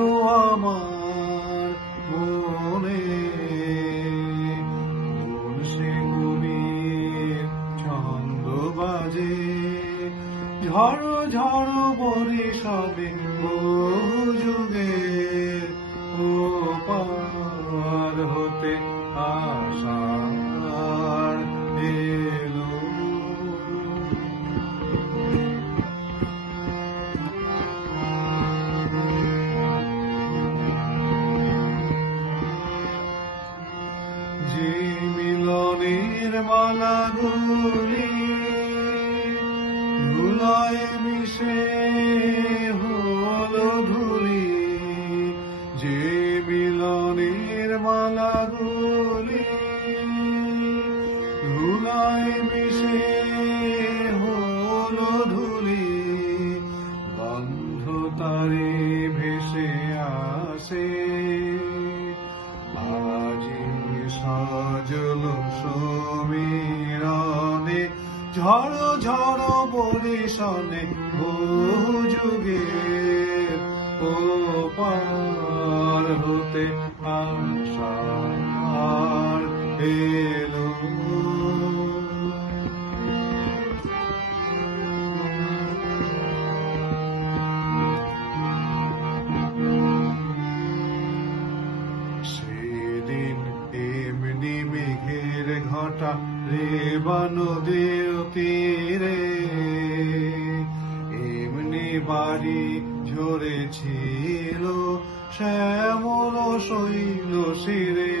এলো আমার মনে সে কবির ছন্দ বাজে ঝড় ঝড় বরিশালে বহু যুগের ওপার হতে আশার এলো যে মিলনের মালাগুলি ধুলায় মিশে হলো ধুলি যে মিলনের মালাগুলি ধুলায় মিশে হলো ধুলি গন্ধ তারে ভেসে আসে আজি সাজলো সমীরণে ঝড় ঝড় বরিশালে বহু যুগের ওপার হতে আশার এলো সেদিন এমনি মেঘের ঘটা রেবা নদীর তীরে এমনি বাড়ি ঝরেছিল শ্যামল শৈল শিরে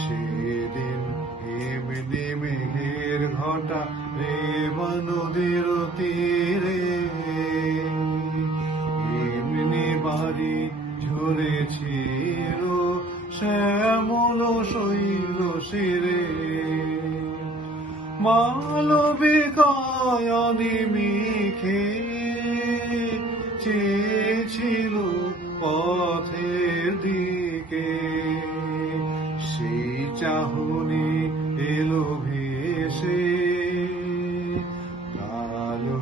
সেদিন এমনি মেঘের ঘটা রেবা নদীর তীরে এমনি বাড়ি ঝরেছিল শ্যামল শৈল শিরে মালবিকায় নিমিখে চেয়েছিল পথের দিকে সেই চাহনি এলো ভেসে কালো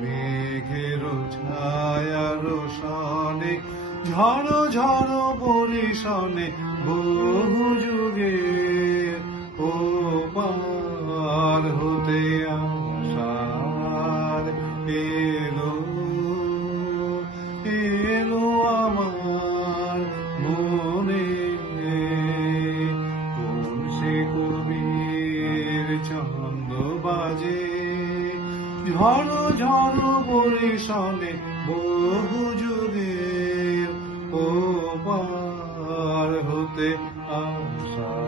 মেঘের ছায়ার সনে ঝড় ঝড় বরিশালে বহু যুগের ওপার হতে আশার এলো এলো আমার মনে কোন সে কবির ছন্দ বাজে ঝড় ঝড় বরিশালে বহু যুগের ওপার হতে আশা